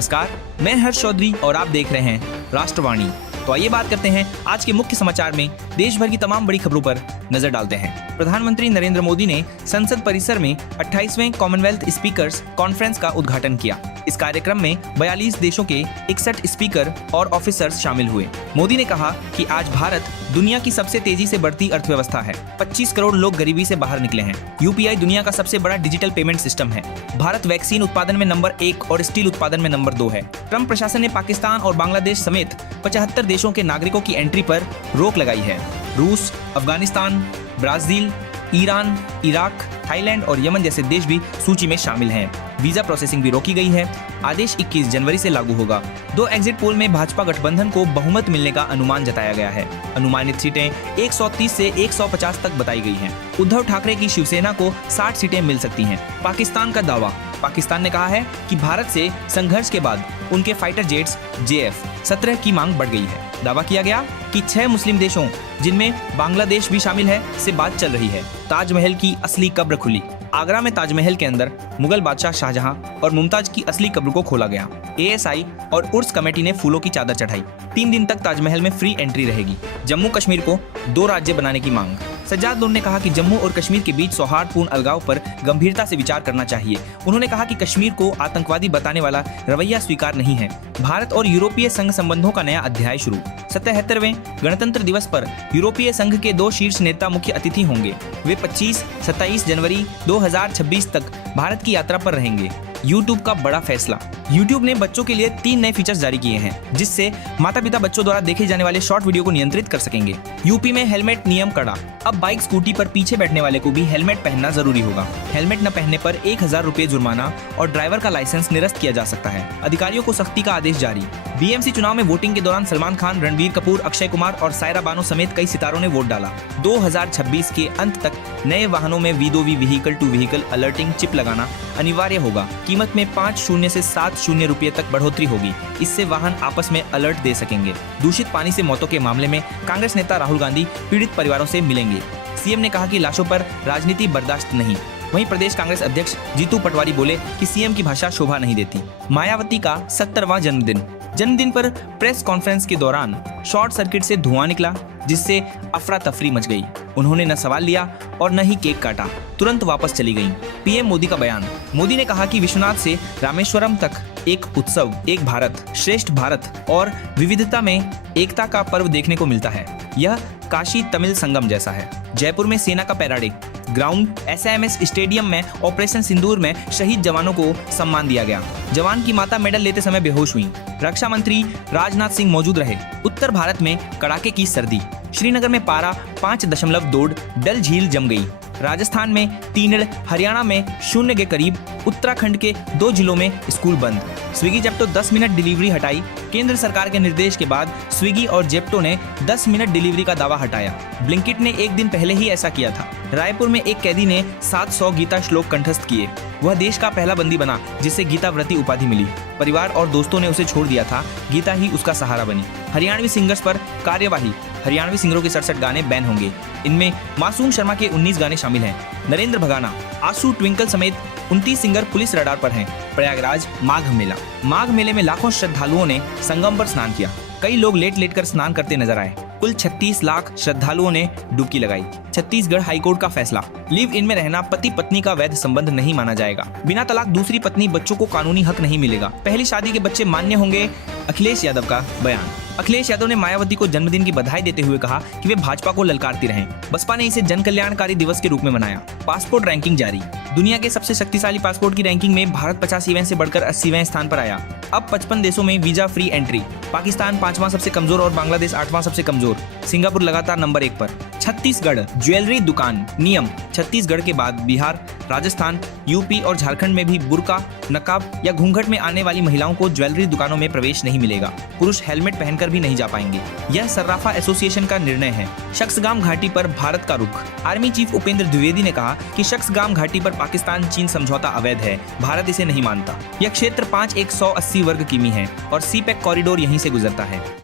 नमस्कार, मैं हर्ष चौधरी और आप देख रहे हैं राष्ट्रवाणी। तो आइए बात करते हैं आज के मुख्य समाचार में देश भर की तमाम बड़ी खबरों पर नजर डालते हैं। प्रधानमंत्री नरेंद्र मोदी ने संसद परिसर में 28वें कॉमनवेल्थ स्पीकर्स कॉन्फ्रेंस का उद्घाटन किया। इस कार्यक्रम में 42 देशों के 61 स्पीकर और ऑफिसर्स शामिल हुए। मोदी ने कहा कि आज भारत दुनिया की सबसे तेजी से बढ़ती अर्थव्यवस्था है। 25 करोड़ लोग गरीबी से बाहर निकले हैं। यूपीआई दुनिया का सबसे बड़ा डिजिटल पेमेंट सिस्टम है। भारत वैक्सीन उत्पादन में नंबर 1 और स्टील उत्पादन में नंबर 2 है। ट्रंप प्रशासन ने पाकिस्तान और बांग्लादेश समेत 75 देशों के नागरिकों की एंट्री पर रोक लगाई है। रूस, Afghanistan, Brazil, Iran, Iraq, Thailand और यमन जैसे देश भी सूची में शामिल हैं। वीजा प्रोसेसिंग भी रोकी गई है। आदेश 21 जनवरी से लागू होगा। 2 एग्जिट पोल में भाजपा गठबंधन को बहुमत मिलने का अनुमान जताया गया है। अनुमानित सीटें 130 से 150 तक बताई गई हैं। उद्धव ठाकरे की शिवसेना को 60 सीटें मिल सकती हैं। पाकिस्तान का दावा। पाकिस्तान ने कहा है कि भारत से संघर्ष के बाद उनके फाइटर जेट्स JF-17 की मांग बढ़ गई है। दावा किया गया कि 6 मुस्लिम देशों, जिनमें बांग्लादेश भी शामिल है, से बात चल रही है। ताजमहल की असली कब्र खुली। आगरा में ताजमहल के अंदर मुगल बादशाह शाहजहां और मुमताज की असली कब्र को खोला गया। ASI और उर्स कमेटी ने फूलों की चादर चढ़ाई। 3 दिन तक ताजमहल में फ्री एंट्री रहेगी। जम्मू कश्मीर को 2 राज्य बनाने की मांग। सज्जाद लोन ने कहा कि जम्मू और कश्मीर के बीच सौहार्दपूर्ण अलगाव पर गंभीरता से विचार करना चाहिए। उन्होंने कहा कि कश्मीर को आतंकवादी बताने वाला रवैया स्वीकार नहीं है। भारत और यूरोपीय संघ संबंधों का नया अध्याय शुरू। 77वें गणतंत्र दिवस पर यूरोपीय संघ के 2 शीर्ष नेता मुख्य अतिथि होंगे। वे 25-27 जनवरी 2026 तक भारत की यात्रा पर रहेंगे। YouTube का बड़ा फैसला। YouTube ने बच्चों के लिए 3 नए फीचर्स जारी किए हैं, जिससे माता पिता बच्चों द्वारा देखे जाने वाले शॉर्ट वीडियो को नियंत्रित कर सकेंगे। यूपी में हेलमेट नियम कड़ा। अब बाइक स्कूटी पर पीछे बैठने वाले को भी हेलमेट पहनना जरूरी होगा। हेलमेट न पहनने पर 1000 रुपए जुर्माना और ड्राइवर का लाइसेंस निरस्त किया जा सकता है। अधिकारियों को सख्ती का आदेश जारी। BMC चुनाव में वोटिंग के दौरान सलमान खान, रणबीर कपूर, अक्षय कुमार और सायरा बानो समेत कई सितारों ने वोट डाला। 2026 के अंत तक नए वाहनों में V2V vehicle to vehicle alerting chip लगाना अनिवार्य होगा। कीमत में 50 से 70 रुपये तक बढ़ोतरी होगी। इससे वाहन आपस में अलर्ट दे सकेंगे। दूषित पानी से मौतों के मामले में कांग्रेस नेता राहुल गांधी पीड़ित परिवारों से मिलेंगे। CM ने कहा कि लाशों पर राजनीति बर्दाश्त नहीं। वहीं प्रदेश कांग्रेस अध्यक्ष जीतू पटवारी बोले कि CM की भाषा शोभा नहीं देती। मायावती का 70वां जन्मदिन पर प्रेस कॉन्फ्रेंस के दौरान शॉर्ट सर्किट से धुआं निकला, जिससे अफरा तफरी मच गई। उन्होंने न सवाल लिया और न ही केक काटा, तुरंत वापस चली गईं। PM मोदी का बयान। मोदी ने कहा कि विश्वनाथ से रामेश्वरम तक एक उत्सव, एक भारत, श्रेष्ठ भारत और विविधता में एकता का पर्व देखने को मिलता है। यह काशी तमिल संगम जैसा है। जयपुर में सेना का पैराडे ग्राउंड SMS स्टेडियम में ऑपरेशन सिंदूर में शहीद जवानों को सम्मान दिया गया। जवान की माता मेडल लेते समय बेहोश हुई। रक्षा मंत्री राजनाथ सिंह मौजूद रहे। उत्तर भारत में कड़ाके की सर्दी। श्रीनगर में पारा 5.2, डल झील जम गई। राजस्थान में 3, हरियाणा में 0 के करीब। उत्तराखंड के 2 जिलों में स्कूल बंद। स्विगी जेप्टो 10 मिनट डिलीवरी हटाई। केंद्र सरकार के निर्देश के बाद स्विगी और जेप्टो ने 10 मिनट डिलीवरी का दावा हटाया। ब्लिंकिट ने 1 दिन पहले ही ऐसा किया था। रायपुर में एक कैदी ने 700 गीता श्लोक कंठस्थ किए। वह देश का पहला बंदी बना जिसे गीता व्रती उपाधि मिली। परिवार और दोस्तों ने उसे छोड़ दिया था, गीता ही उसका सहारा बनी। हरियाणवी सिंगर्स पर कार्यवाही। हरियाणवी सिंगरों के 67 गाने बैन होंगे। इनमें मासूम शर्मा के 19 गाने शामिल हैं। नरेंद्र भगाना, आशु ट्विंकल समेत 29 सिंगर पुलिस रडार पर हैं। प्रयागराज माघ मेला। माघ मेले में लाखों श्रद्धालुओं ने संगम पर स्नान किया। कई लोग लेट कर स्नान करते नजर आए। कुल 36 लाख श्रद्धालुओं ने डुबकी लगाई। छत्तीसगढ़ हाईकोर्ट का फैसला। लिव इन में रहना पति पत्नी का वैध संबंध नहीं माना जाएगा। बिना तलाक दूसरी पत्नी बच्चों को कानूनी हक नहीं मिलेगा। पहली शादी के बच्चे मान्य होंगे। अखिलेश यादव का बयान। अखिलेश यादव ने मायावती को जन्मदिन की बधाई देते हुए कहा कि वे भाजपा को ललकारती रहें। बसपा ने इसे जन कल्याणकारी दिवस के रूप में मनाया। पासपोर्ट रैंकिंग जारी। दुनिया के सबसे शक्तिशाली पासपोर्ट की रैंकिंग में भारत 85वें से बढ़कर 80वें स्थान पर आया। अब 55 देशों में वीजा फ्री एंट्री। पाकिस्तान 5वां सबसे कमजोर और बांग्लादेश 8वां सबसे कमजोर। सिंगापुर लगातार नंबर 1 पर। छत्तीसगढ़ ज्वेलरी दुकान नियम। छत्तीसगढ़ के बाद बिहार, राजस्थान, यूपी और झारखंड में भी बुर्का, नकाब या घूंघट में आने वाली महिलाओं को ज्वेलरी दुकानों में प्रवेश नहीं मिलेगा। पुरुष हेलमेट पहनकर भी नहीं जा पाएंगे। यह सर्राफा एसोसिएशन का निर्णय है। शख्सगाम घाटी पर भारत का रुख। आर्मी चीफ उपेंद्र द्विवेदी ने कहा कि शख्सगाम घाटी पर पाकिस्तान चीन समझौता अवैध है, भारत इसे नहीं मानता। यह क्षेत्र 5,180 वर्ग किमी है और CPEC कॉरिडोर यहीं से गुजरता है।